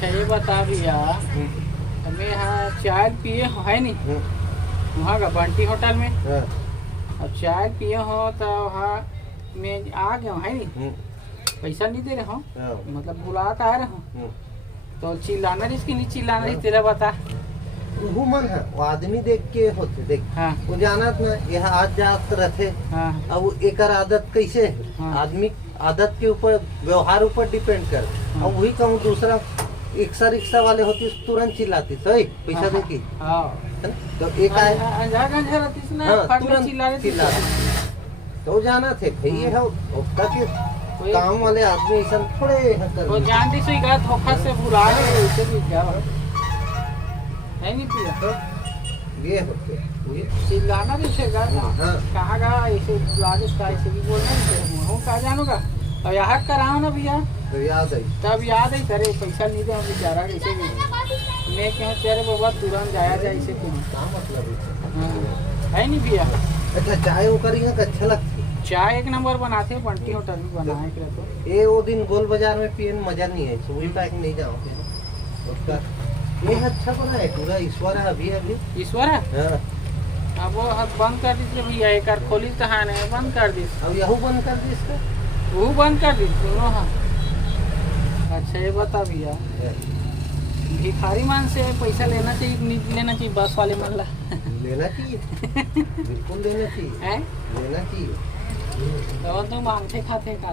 अच्छा ये बता भैया हमें यहाँ चाय पिए हो है नहीं वहाँ का बंटी होटल में। अब चाय पिए हो तो वहाँ में आ गए है नहीं पैसा नहीं दे रहे हो मतलब बुला के आ रहे हो तो चिल्लाना इसकी नहीं चिल्लाना ही तेरा बता। वो मन है वो आदमी देख के होते देख हाँ वो जानत ना यह आज जात रहते। हाँ अब एक आदत कैसे है हाँ। आदमी आदत के ऊपर व्यवहार ऊपर डिपेंड कर। हाँ। अब वही कहूँ दूसरा रिक्शा वाले होती तुरंत चिल्लाती सही पैसा हाँ। देखी हाँ तो एक आए तुरंत चिल्लाती तो जाना थे भैया है उसका के काम वाले आदमी ऐसा थोड़े वो जान दी सुई का धोखा से बुला गए उसे भी क्या है नहीं पिया तो ये होते चिल्लाना भी से हाँ। कहाँ का ऐसे बुला के इसका ऐसे भी बोलना नहीं हूँ कहाँ जानूगा अब यहाँ कराओ ना भैया तो याद आई तब याद है करे पैसा नहीं दे बेचारा कैसे भी मैं क्यों तेरे बाबा तुरंत जाया जाए इसे क्यों क्या मतलब है नहीं भैया। अच्छा चाय वो करी है अच्छा लगती चाय एक नंबर बनाते हैं बंटी होटल में बनाए के तो ये वो दिन गोल बाजार में पिए में मजा नहीं है वही टाइम नहीं जाओ उसका ये अच्छा बना है पूरा ईश्वर है अभी ईश्वर है। हाँ। अब वो बंद कर दीजिए भैया एक बार खोली तो हाँ नहीं बंद कर दी अब यहू बंद कर दी इसका वो बंद कर दी दोनों हाँ। अच्छा ये बता भैया भिखारी मान से पैसा लेना चाहिए नहीं लेना चाहिए बस वाले मान ला लेना चाहिए बिल्कुल लेना चाहिए है लेना चाहिए तो तुम मांगते खाते का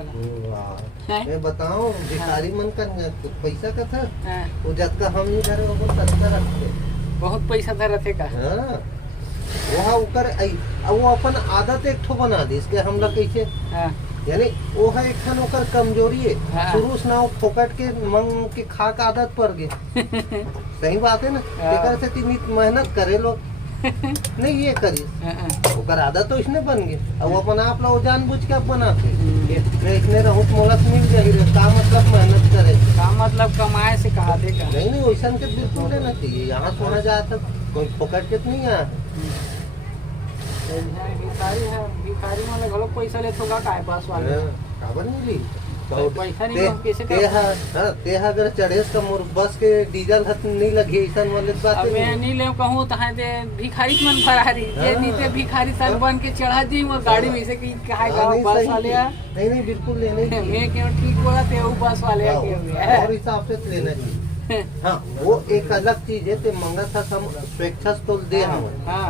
वाह मैं बताऊं भिखारी मन का पैसा का था हाँ। वो जब का हम नहीं धरे वो सस्ता रखते बहुत पैसा धर थे का हाँ वहाँ ऊपर वो अपन आदत एक ठो बना दी इसके हम लोग कैसे हाँ। यानी वो है एक ठन ओकर कमजोरी है हाँ। शुरू से ना वो फोकट के मंग के खा का आदत पड़ गई सही बात है ना हाँ। एकर से तीन मेहनत करे लोग नहीं ये करी ओकर आदत तो इसने बन गई अब वो अपन आप लोग जानबूझ के अब बनाते मैं इसने रहूं तो मोला मिल जाएगी का मतलब मेहनत करे का मतलब कमाए से कहा देगा नहीं वैसा के बिल्कुल लेना चाहिए यहाँ सोना जाए तो कोई फोकट के तो नहीं है भिखारी मतलब घलो पैसा ले तो का पास वाले काबर नहीं ली पैसा नहीं कैसे तेहा अगर चढ़ेस का मोर बस के डीजल हथ नहीं लगी ऐसा वाले बात अब मैं नहीं ले कहूँ तो दे भिखारी मन फरारी ये नीचे भिखारी साल बन के चढ़ा दी और गाड़ी में से कि काहे गाँव बस वाले नहीं नहीं बिल्कुल लेने मैं क्यों ठीक बोला थे वो बस वाले और हिसाब से लेना चाहिए हाँ वो एक अलग चीज है ते मंगा था हम स्वेच्छा तो दे हम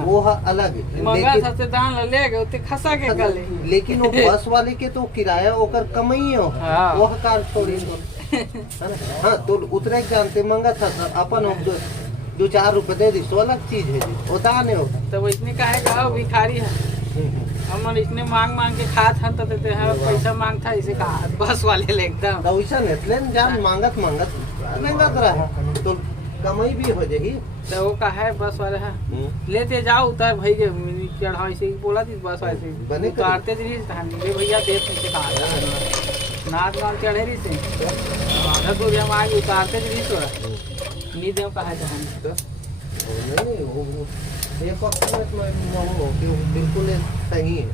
वो है अलग है मंगा सबसे दान ले गए उते खसा के गले लेकिन वो बस वाले के तो किराया ओकर कम ही हो वो कार थोड़ी हाँ तो उतरे जानते मंगा था अपन 2-4 रुपए दे दी तो अलग चीज है होता नहीं होता तो इसने कहे गाँव भिखारी है हम इसने मांग के खात हन तो देते हैं पैसा मांगता इसे कहा बस वाले ले एकदम तो वैसा नहीं जान मांगत रहा तो कमाई भी हो जाएगी तो वो का है बस वाले है लेते जाओ उतर भाई के चढ़ाओ ऐसे बोला थी बस वाले से उतारते थे भैया देख नीचे कहा नाच गाँव चढ़े रही से आधा दूर हम आगे उतारते थे थोड़ा नहीं दे कहा जहाँ एक वक्त में बिल्कुल सही है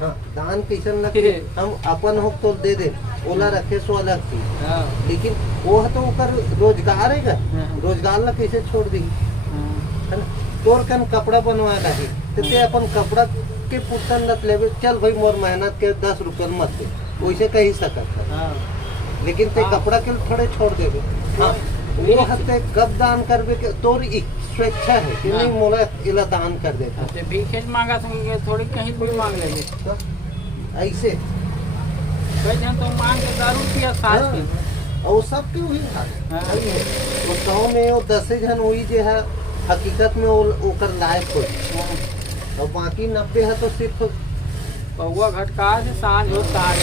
हाँ दान कैसन लगे हम अपन हो तो दे दे ओला रखे सो अलग चीज लेकिन वो है तो ओकर रोजगार है रोजगार ला कैसे छोड़ दी है ना तोर कन कपड़ा बनवा रही तो ते अपन कपड़ा के पुतन लत लेवे चल भाई मोर मेहनत के 10 रुपये मत दे वैसे कही सकत लेकिन ते कपड़ा के थोड़े छोड़ देवे हाँ वो हते कब दान करवे के तोर स्वेच्छा है कि नहीं मोला इला दान कर देता तो भीखेज मांगा तो थोड़ी कहीं भी मांग लेंगे तो ऐसे कई जन तो मांग के दारू पिया साथ में और सब के हुई वो गाँव में वो 10 जन हुई जो है हकीकत में ओकर लायक हो और बाकी 90 है तो सिर्फ पौवा घटका से सांझ हो साँझ